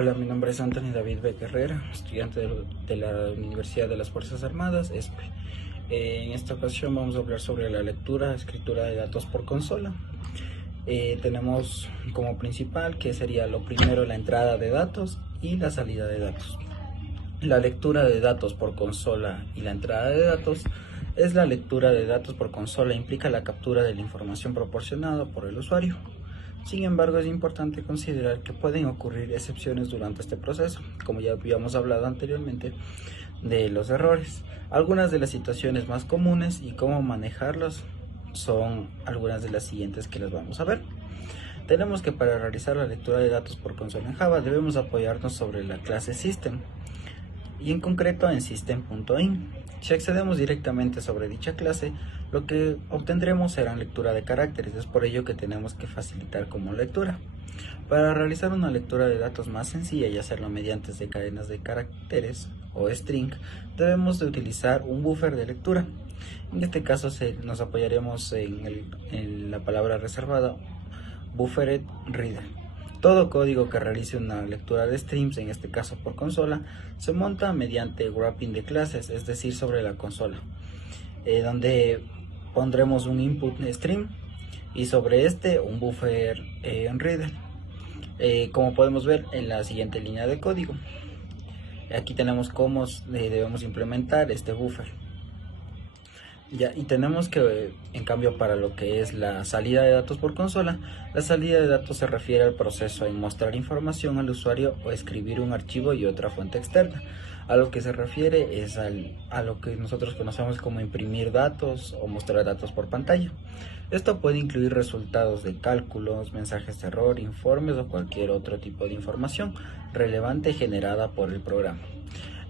Hola, mi nombre es Anthony David B. Herrera, estudiante de la Universidad de las Fuerzas Armadas, ESPE. En esta ocasión vamos a hablar sobre la lectura, escritura de datos por consola. Tenemos como principal que sería lo primero la entrada de datos y la salida de datos. La lectura de datos por consola y la entrada de datos es la lectura de datos por consola, implica la captura de la información proporcionada por el usuario. Sin embargo, es importante considerar que pueden ocurrir excepciones durante este proceso, como ya habíamos hablado anteriormente de los errores. Algunas de las situaciones más comunes y cómo manejarlos son algunas de las siguientes que las vamos a ver. Tenemos que para realizar la lectura de datos por consola en Java debemos apoyarnos sobre la clase System y en concreto en system.in. Si accedemos directamente sobre dicha clase, lo que obtendremos será lectura de caracteres, es por ello que tenemos que facilitar como lectura. Para realizar una lectura de datos más sencilla y hacerlo mediante cadenas de caracteres o string, debemos de utilizar un buffer de lectura. En este caso nos apoyaremos en la palabra reservada buffered reader. Todo código que realice una lectura de streams, en este caso por consola, se monta mediante wrapping de clases, es decir, sobre la consola, donde pondremos un input stream y sobre este un buffer en reader, como podemos ver en la siguiente línea de código. Aquí tenemos cómo debemos implementar este buffer. Ya, y tenemos que, en cambio, para lo que es la salida de datos por consola, la salida de datos se refiere al proceso en mostrar información al usuario o escribir un archivo y otra fuente externa. A lo que se refiere es a lo que nosotros conocemos como imprimir datos o mostrar datos por pantalla. Esto puede incluir resultados de cálculos, mensajes de error, informes o cualquier otro tipo de información relevante generada por el programa.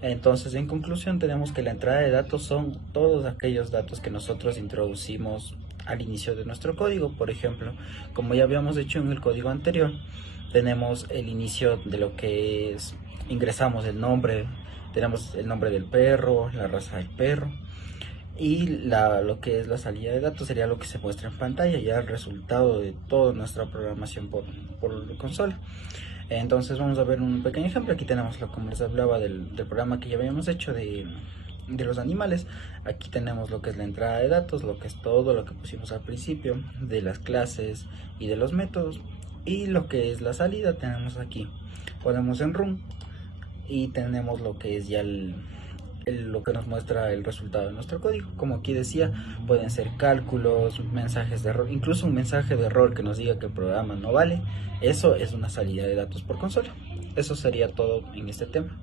Entonces, en conclusión, tenemos que la entrada de datos son todos aquellos datos que nosotros introducimos al inicio de nuestro código. Por ejemplo, como ya habíamos hecho en el código anterior, tenemos el inicio de lo que es, ingresamos el nombre, tenemos el nombre del perro, la raza del perro, y lo que es la salida de datos sería lo que se muestra en pantalla, ya el resultado de toda nuestra programación por consola. Entonces vamos a ver un pequeño ejemplo. Aquí tenemos, como les hablaba, del programa que ya habíamos hecho de los animales. Aquí tenemos lo que es la entrada de datos, lo que es todo lo que pusimos al principio, de las clases y de los métodos. Y lo que es la salida tenemos aquí. Ponemos en run y tenemos lo que es ya lo que nos muestra el resultado de nuestro código. Como aquí decía, pueden ser cálculos, mensajes de error, incluso un mensaje de error que nos diga que el programa no vale. Eso es una salida de datos por consola. Eso sería todo en este tema.